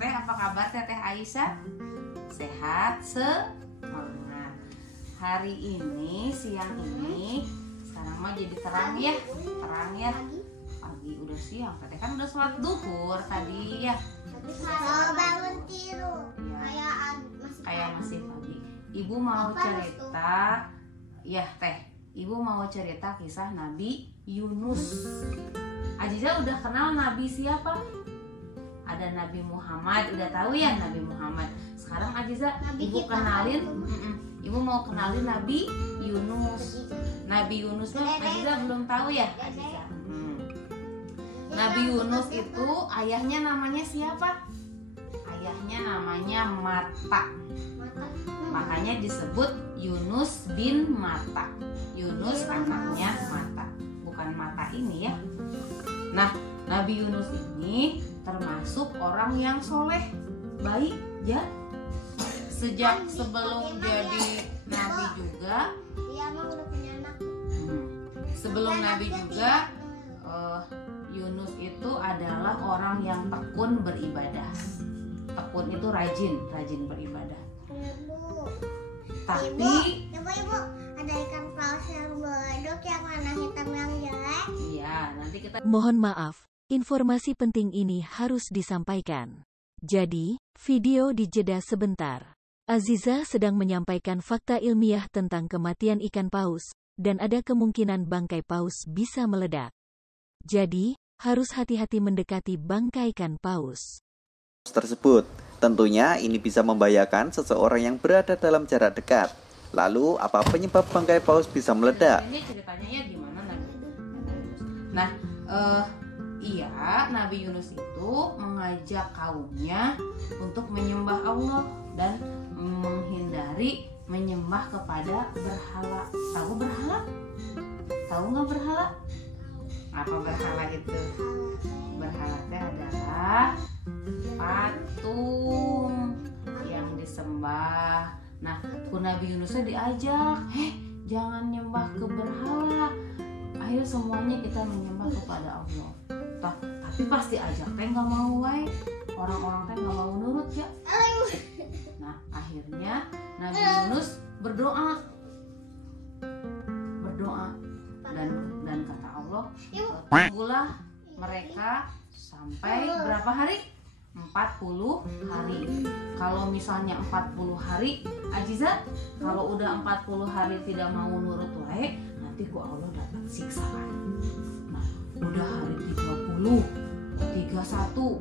Teteh, apa kabar Teteh Aisyah? Sehat semangat. Hari ini, siang ini, sekarang mah jadi terang ya. Terang ya. Pagi udah siang. Teteh kan udah sholat duhur tadi ya. Kalau bangun tidur Kayak masih pagi. Ibu mau cerita, ya Teh. Ibu mau cerita kisah Nabi Yunus. Aziza udah kenal Nabi siapa? Ada Nabi Muhammad, udah tahu ya Nabi Muhammad. Sekarang Aziza, Ibu kenalin, Ibu mau kenalin Nabi Yunus. Nabi Yunus tuh Aziza belum tahu ya Aziza. Nabi Yunus itu ayahnya namanya siapa? Ayahnya namanya Matta. Makanya disebut Yunus bin Matta. Yunus anaknya Matta, bukan Mata ini ya. Nah, Nabi Yunus ini termasuk orang yang soleh, baik ya. Sejak sebelum jadi Nabi juga, sebelum Nabi juga, Yunus itu adalah orang yang tekun beribadah. Tekun itu rajin beribadah. Tapi Ibu, ada ikan paus yang bodoh, yang warna hitam yang jelek. iya, nanti kita Mohon maaf, informasi penting ini harus disampaikan. Jadi, video dijeda sebentar. Aziza sedang menyampaikan fakta ilmiah tentang kematian ikan paus, dan ada kemungkinan bangkai paus bisa meledak. Jadi, harus hati-hati mendekati bangkai ikan paus tersebut. Tentunya ini bisa membahayakan seseorang yang berada dalam jarak dekat. Lalu, apa penyebab bangkai paus bisa meledak? Ini ceritanya ya gimana Nabi Yunus. Nah, iya, Nabi Yunus itu mengajak kaumnya untuk menyembah Allah dan menghindari menyembah kepada berhala. Tahu berhala? Tahu nggak berhala? Apa berhala itu? Berhala itu adalah patung yang disembah. Nah, Nabi Yunusnya diajak, jangan nyembah ke berhala. Ayo semuanya kita menyembah kepada Allah. Tapi pas diajak teh nggak mau, orang-orang teh nggak mau nurut ya. Nah, akhirnya Nabi Yunus berdoa dan kata Allah, tunggulah mereka sampai berapa hari? 40 hari. Kalau misalnya 40 hari, Aziza, kalau udah 40 hari tidak mau nurut wae, nanti ku Allah dapat siksaan. Nah, udah hari 30, 31,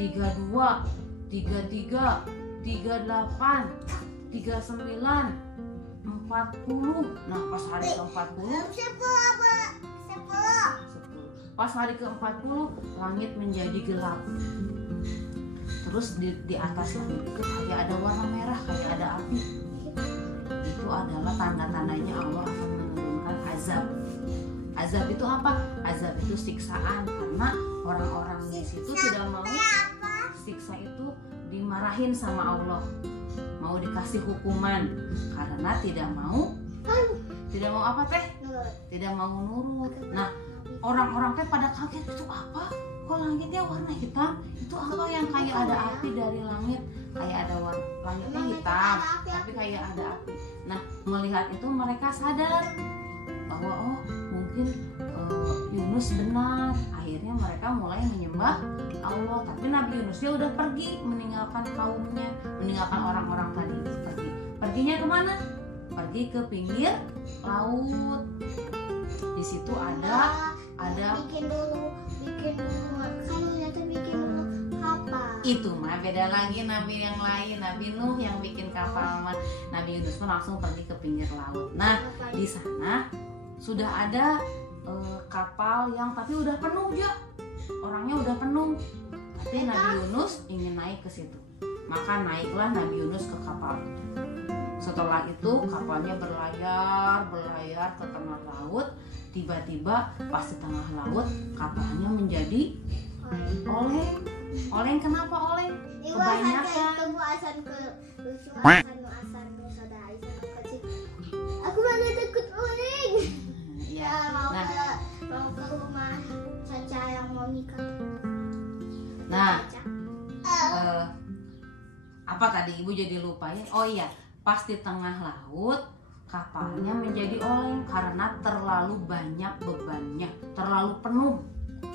32, 33, 38, 39, 40. Nah, pas hari ke-40, 10. Pas hari ke-40, langit menjadi gelap. Terus di atas langit itu kayak ada warna merah, kayak ada api. Itu adalah tanda-tandanya Allah akan menurunkan azab. Azab itu apa? Azab itu siksaan, karena orang-orang di situ tidak mau siksa itu dimarahin sama Allah. Mau dikasih hukuman karena tidak mau apa teh? Tidak mau nurut. Nah, orang-orang teh pada kaget, itu apa? Kok langitnya warna hitam? Itu apa yang kayak ada api dari langit? Kayak ada langitnya hitam, tapi kayak ada api. Nah, melihat itu mereka sadar bahwa mungkin Yunus benar. Akhirnya mereka mulai menyembah Allah. Tapi Nabi Yunusnya udah pergi, meninggalkan kaumnya, meninggalkan orang-orang tadi. Perginya kemana? Pergi ke pinggir laut. Di situ ada bikin dulu kapal. Itu mah beda lagi Nabi yang lain. Nabi Nuh yang bikin kapal, Nabi Yunus pun langsung pergi ke pinggir laut. Nah, di sana sudah ada kapal yang tapi udah penuh ya, orangnya udah penuh. Tapi Nabi Yunus ingin naik ke situ, maka naiklah Nabi Yunus ke kapal. Setelah itu kapalnya berlayar ke tengah laut. Tiba-tiba pas di tengah laut kapalnya menjadi oleng. Kenapa oleng? Kebanyakan. Aku mana takut oleng. Ya, mau ke rumah Caca yang mau nikah. Nah, apa tadi ibu jadi lupa ya? Oh iya, pas di tengah laut kapalnya menjadi oleng karena terlalu banyak bebannya, terlalu penuh.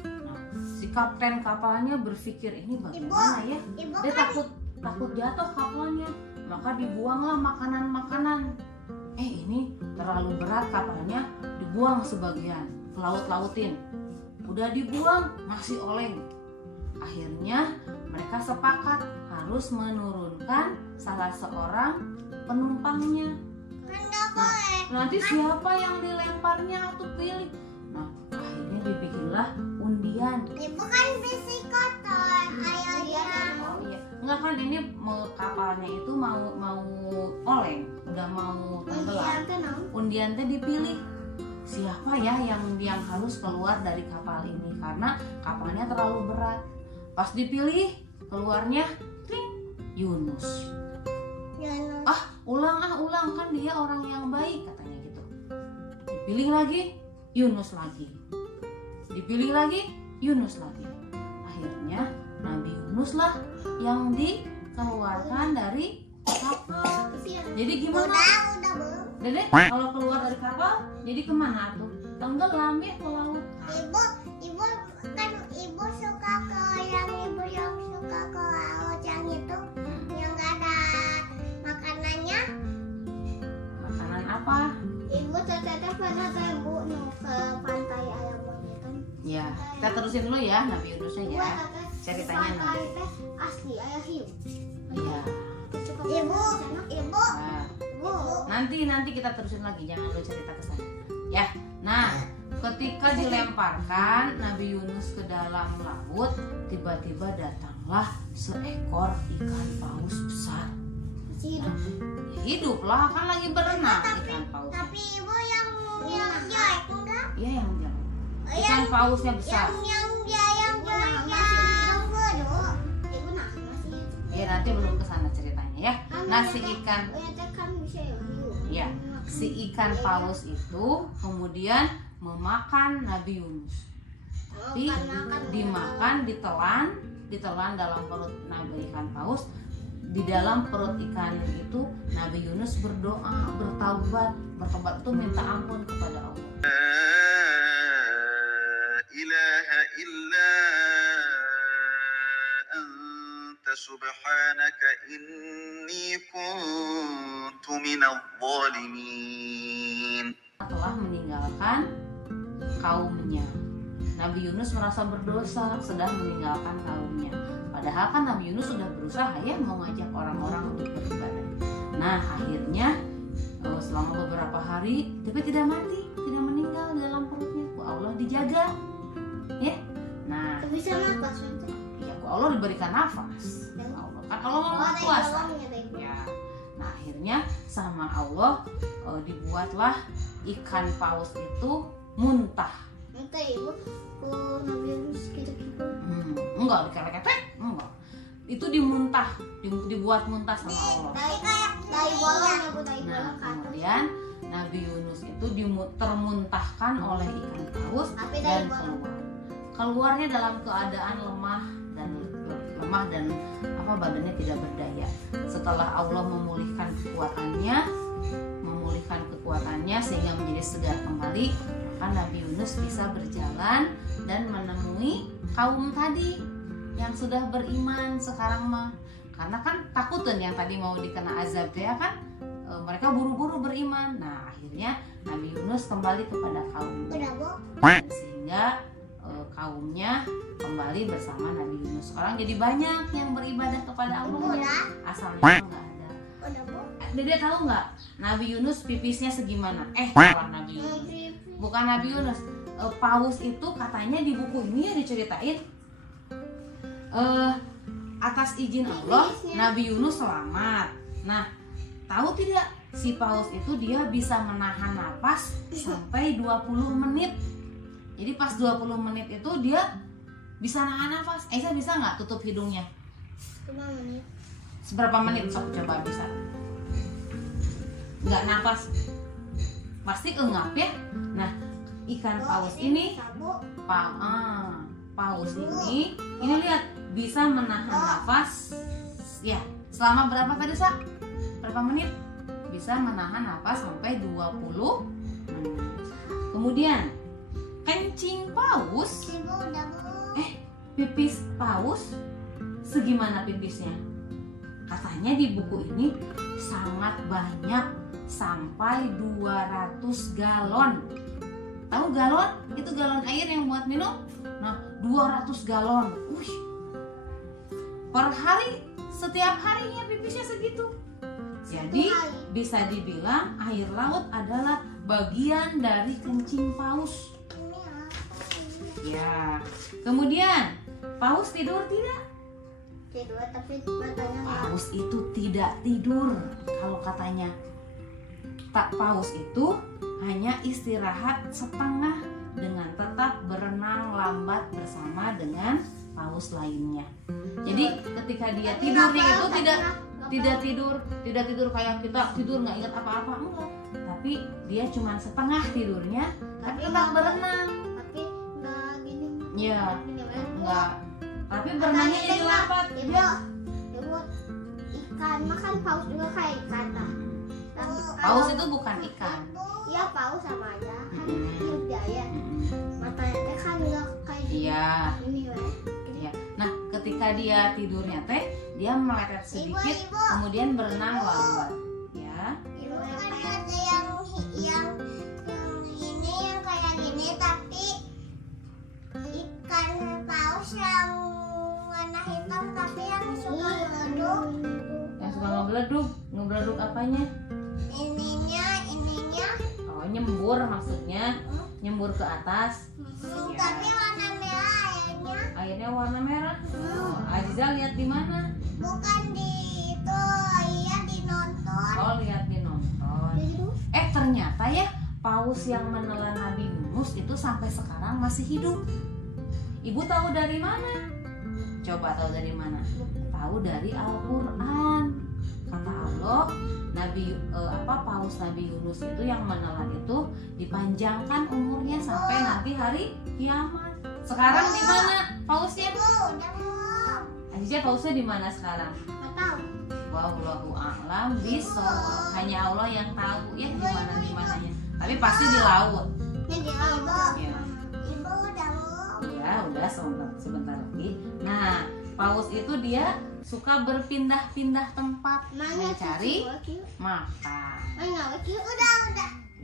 Nah, si kapten kapalnya berpikir ini bagaimana ya? Dia takut jatuh kapalnya, maka dibuanglah makanan-makanan. Ini terlalu berat kapalnya, dibuang sebagian ke laut-lautin. Udah dibuang masih oleng. Akhirnya mereka sepakat harus menurunkan salah seorang penumpangnya. Nah, nanti siapa yang dilemparnya atau pilih? Nah, akhirnya dibikinlah undian. Ibu kan besi kotor, ayo Oh iya, enggak kan ini kapalnya itu mau oleng, udah mau tenggelam. Undian teh dipilih siapa ya yang harus keluar dari kapal ini karena kapalnya terlalu berat. Pas dipilih keluarnya Yunus. Ulang kan dia orang yang baik katanya gitu. Dipilih lagi Yunus lagi. Dipilih lagi Yunus lagi. Akhirnya Nabi Yunus lah yang dikeluarkan dari kapal. Jadi gimana? Udah belum? Dede, kalau keluar dari kapal jadi kemana tuh? Tenggelam ya ke laut. Ibu suka ke yang suka ke laut yang itu yang gak ada makanannya. Makanan apa? Ibu teteh pada ibu ke pantai ayam kan? Ya, kita terusin dulu ya Nabi Yunusnya ya. Ceritanya nanti. Asli ayam hiu. Iya. Ibu. Nah, nanti kita terusin lagi, jangan lu cerita ke sana. Ya. Nah, ketika dilemparkan Nabi Yunus ke dalam laut, tiba-tiba datanglah seekor ikan paus besar. Nah, ya hiduplah kan lagi berenang ikan paus. Tapi ibu yang jelek enggak? Iya yang jelek. Ikan pausnya besar. Yang bodoh. Ibu masih. Ya nanti belum ke sana ceritanya ya. Nah si ikan, ya si ikan paus itu kemudian memakan Nabi Yunus. Tapi dimakan, ditelan dalam perut Nabi ikan paus. Di dalam perut ikan itu Nabi Yunus berdoa, bertaubat itu minta ampun kepada Allah. ilaha illa anta subhanaka inni kuntu minadh dhalimin. Telah meninggalkan kaumnya. Nabi Yunus merasa berdosa sedang meninggalkan kaumnya. Padahal kan Nabi Yunus sudah berusaha ya mau ngajak orang-orang untuk beribadah. Nah akhirnya selama beberapa hari tapi tidak mati, tidak meninggal dalam perutnya. Ku Allah dijaga, ya. Nah Bisa nafas ya ku Allah diberikan nafas. Allah kan Allah maha kuasa. Ya. Nah akhirnya sama Allah dibuatlah ikan paus itu muntah. Muntah ibu. Nabi Yunus gitu-gitu. Enggak diketek-ketek, enggak. Itu dimuntah, dibuat muntah sama Allah. Dari bola ibu dari bola Nah, kan. kemudian Nabi Yunus itu termuntahkan oleh ikan paus Tapi dan dari bola. keluarnya dalam keadaan lemah dan badannya tidak berdaya. Setelah Allah memulihkan kekuatannya sehingga menjadi segar kembali, maka Nabi Yunus bisa berjalan dan menemui kaum tadi yang sudah beriman sekarang mah. Karena kan takutan yang tadi mau dikena azab ya kan, mereka buru-buru beriman. Nah akhirnya Nabi Yunus kembali kepada kaumnya sehingga kaumnya kembali bersama Nabi Yunus. Sekarang jadi banyak yang beribadah kepada Allah. Asalnya nggak ada. Dede tahu nggak Nabi Yunus pipisnya segimana? Salah Nabi Yunus. Bukan Nabi Yunus. Paus itu katanya di buku ini ya diceritain. Atas izin Allah Nabi Yunus selamat. Nah tahu tidak si paus itu dia bisa menahan napas sampai 20 menit. Jadi pas 20 menit itu dia bisa nahan nafas. Saya bisa nggak tutup hidungnya? Seberapa menit? Sok coba bisa. Nggak nafas, pasti engap ya. Nah ikan paus ini, paus ini lihat bisa menahan nafas ya selama berapa tadi, Sa? Berapa menit? Bisa menahan nafas sampai 20 menit. Kemudian kencing paus, Ibu udah Bu. pipis paus segimana pipisnya? Katanya di buku ini sangat banyak, sampai 200 galon. Tahu galon? Itu galon air yang buat minum. Nah, 200 galon. Per hari, setiap harinya pipisnya segitu. Jadi bisa dibilang air laut adalah bagian dari kencing paus. Ini apa? Ya. Kemudian, paus tidur tidak? Tidur tapi matanya nggak. Paus itu tidak tidur kalau katanya. Tak, paus itu hanya istirahat setengah dengan tetap berenang lambat bersama dengan paus lainnya. Jadi ketika dia tidurnya itu tidak tidur kayak kita tidur nggak ingat apa-apa, enggak. Tapi dia cuma setengah tidurnya, tapi tetap berenang. Tapi nggak gini. Ya, Gini, Bu. enggak. Tapi berenangnya jadi lambat. Ibu, ikan makan paus juga kayak ikan lah. Paus itu bukan ikan. Iya, paus sama aja. Kan Mm-mm. hidup ya. Matanya teh kan nggak kayak Iya. ini, weh. Ya. Nah, ketika dia tidurnya teh, dia meletet sedikit, Ibu. kemudian berenang lambat. Ya. Ibu kan ada yang ini yang kayak gini tapi ikan paus yang warna hitam tapi yang suka ngeleduk. Yang suka ngebeleduk apanya? Ininya Oh, nyembur maksudnya, nyembur ke atas. Iya. tapi warna merah airnya. Airnya warna merah. Oh, Aziza lihat di mana? Bukan di itu, iya di nonton. Oh, lihat di nonton. Ternyata ya paus yang menelan Nabi Yunus itu sampai sekarang masih hidup. Ibu tahu dari mana? Coba tahu dari mana? Tahu dari Al-Qur'an. Kata Allah, paus Nabi Yunus itu yang menelan itu dipanjangkan umurnya sampai nanti hari kiamat. Sekarang di mana pausnya? Bu, udah belum? Aziza, pausnya di mana sekarang? Nggak tahu. Wallahu a'lam bishawab. Hanya Allah yang tahu ya di mananya. Tapi pasti di laut. Ini di laut. Ya. Ibu udah belum? Ya, udah sebentar lagi. Nah, paus itu dia suka berpindah-pindah tempat mencari makan. Mana lagi? Udah.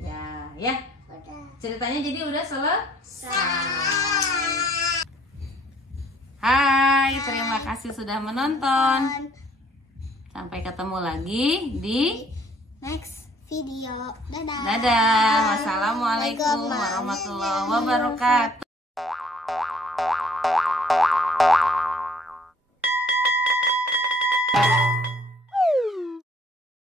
Ya. Udah. Ceritanya jadi udah selesai. Hai, terima kasih sudah menonton. Sampai ketemu lagi di Next video. Dadah. Dadah. Wassalamualaikum warahmatullahi wabarakatuh.